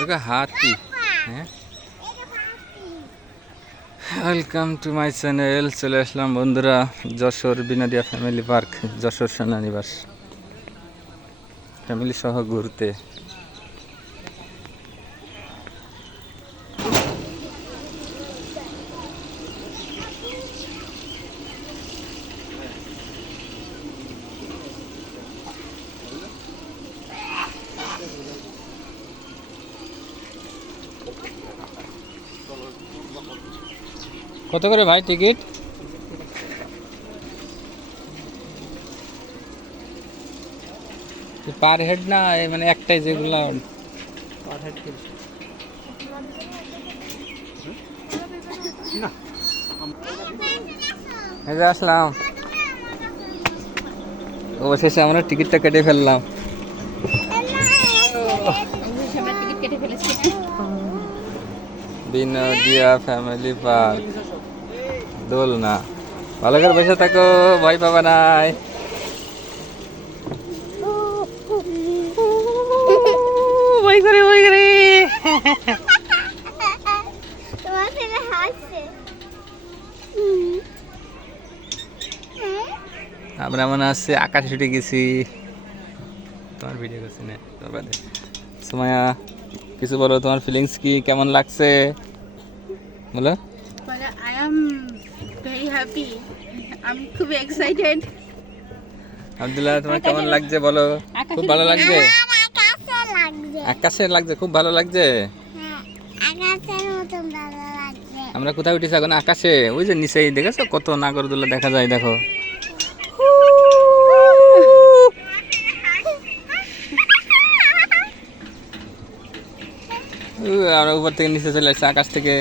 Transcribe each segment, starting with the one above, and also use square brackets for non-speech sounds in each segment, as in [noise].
দেখো হাতি হ্যাঁ? ওয়েলকাম টু মাই চ্যানেল চলে আসলাম বন্ধুরা যশোর বিনোদিয়া ফ্যামিলি পার্ক যশোর সেনানিবাস। ফ্যামিলি সহ ঘুরতে। কত করে ভাই টিকিট? পার হেড না মানে একটাই যেগুলো আসলাম। অবশেষে আমরা টিকিটটা কেটে ফেললাম সবার টিকিট কেটে ফেলেছি বিনোদিয়া ফ্যামিলি পার্ক দোলনা ভালো করে বসে থাকো ভয় পাবা নাই ভয় করে ভয় করে। আমরা মনে হচ্ছে আকাশ উঠে গেছি। তোমার ভিডিও করছি না তোমার বাদে সুমায়া। কিছু বলো তোমার ফিলিংস কি? কেমন লাগছে? বলো। বলে আই এম ভেরি হ্যাপি আমি খুব এক্সাইটেড আবদুল্লাহ তোমার কেমন লাগছে বলো? খুব ভালো লাগছে? আকাশে লাগছে। আকাশে লাগছে খুব ভালো লাগছে? হ্যাঁ ভালো লাগছে। আমরা কোথায় উঠেছি এখন? আকাশে। ওই যে নিচেই দেখেছ? কত নাগরদোলা দেখা যায় দেখো। আমরা উপর থেকে নিচে চলে আসছি, আকাশ থেকে।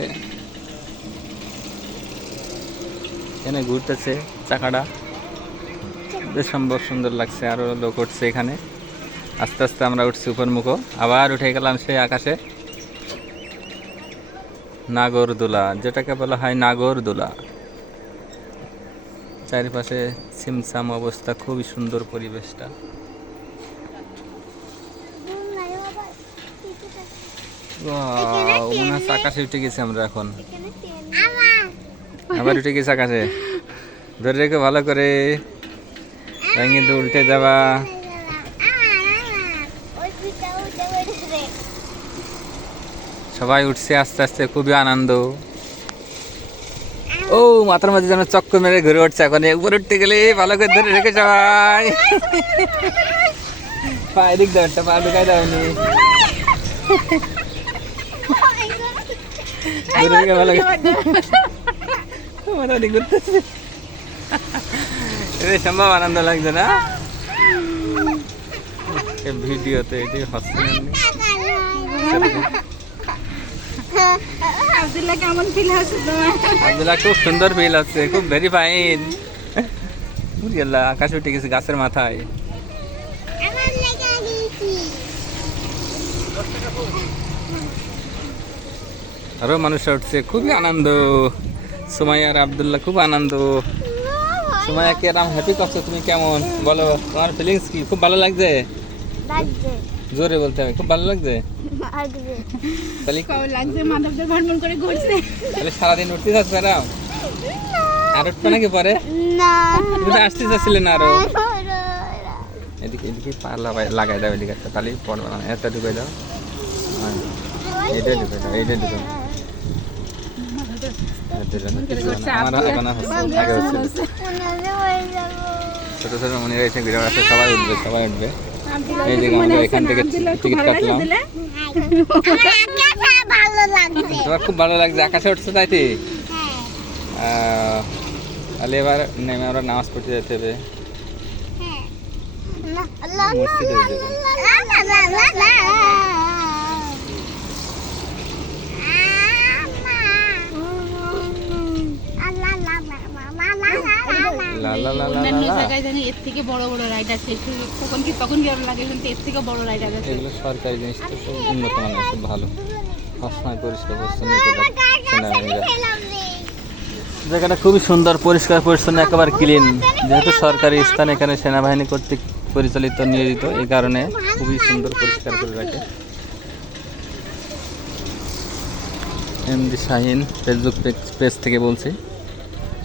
এখানে ঘুরতেছে চাকাটা। বেশ সম্ভব সুন্দর লাগছে, আরও লোক উঠছে এখানে। আস্তে আস্তে আমরা উঠছি উপর মুখো আবার উঠে গেলাম সেই আকাশে। নাগরদোলা, যেটাকে বলা হয় নাগরদোলা। চারিপাশে সিমসাম অবস্থা, খুবই সুন্দর পরিবেশটা। মনে হচ্ছে আকাশে উঠে গেছি আমরা এখন। আবার। উঠে গেছি আকাশে ধরে রেখে ভালো করে। কিন্তু উল্টে যাবা। সবাই উঠছে আস্তে আস্তে খুবই আনন্দ। ও মাথার মাঝে যেন চক্কর মেরে ঘুরে উঠছে এখন। উপরে উঠতে গেলে ভালো করে ধরে রেখে সবাই। [laughs] পায়ে দিক দাও পা ঢুকাই দাওনি [laughs] [laughs] ধরে রেখে ভালো করে মোটামুটি ঘুরতেছে এটা সম্ভব আনন্দ লাগছে না এ ভিডিওতে এটি হচ্ছে আব্দুল্লাহ কেমন ফিল হচ্ছে তোমার আব্দুল্লাহ খুব সুন্দর ফিল হচ্ছে খুব ভেরি ফাইন আকাশ উঠে গেছে গাছের মাথায় আরও মানুষরা উঠছে। খুবই আনন্দ। সুমাইয়া আর আবদুল্লাহ খুব আনন্দ। সুমাইয়া কে আরাম হ্যাপি করছ? তুমি কেমন? বলো তোমার ফিলিংস কি? খুব ভালো লাগছে? জোরে বলতে হবে। খুব ভালো লাগছে? তাহলে লাগছে মাধবদের ভ্রমণ করে ঘুরছে। তাহলে সারাদিন উঠতে থাকবে ম্যাডাম আর উঠবে নাকি পরে? না। তুমি তো আসতে চাচ্ছিলে না আরও। এদিকে এদিকে পা লাগাই- লাগাই দাও এদিকে একটা। তাহলেই পড়বে না। একটা ঢুকে দাও। হ্যাঁ, এইটা ঢুকে দাও এইটা ঢুকে দাও। ছোট ছোট মনে রয়েছে ঘুরে বেড়াচ্ছে সবাই উঠবে সবাই উঠবে এই যে আমরা এখান থেকে টিকিট কাটলাম তোমার খুব ভালো লাগছে আকাশে উঠছে তাই তাহলে এবার নেমে আমরা নামাজ পড়তে যেতে হবে মসজিদে অন্যান্য জায়গায় জানি এর থেকে বড় বড় রাইড আছে। একটু কি তখন কেমন লাগে কিন্তু এর থেকে বড় রাইড আছে। এগুলো সরকারি জিনিস তো সব উন্নত মানের খুব ভালো। সবসময় পরিষ্কার পরিচ্ছন্ন জায়গাটা খুবই সুন্দর পরিষ্কার পরিচ্ছন্ন একেবারে ক্লিন যেহেতু সরকারি স্থান এখানে সেনাবাহিনী কর্তৃক পরিচালিত নিয়োজিত এই কারণে খুবই সুন্দর পরিষ্কার করে রাখে। এমডি শাহিন ফেসবুক পেজ থেকে বলছি।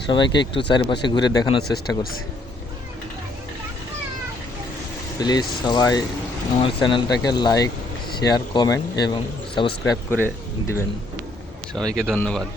সবাইকে একটু চারিপাশে ঘুরে দেখানোর চেষ্টা করছি। প্লিজ সবাই আমার চ্যানেলটাকে লাইক শেয়ার কমেন্ট এবং সাবস্ক্রাইব করে দিবেন। সবাইকে ধন্যবাদ।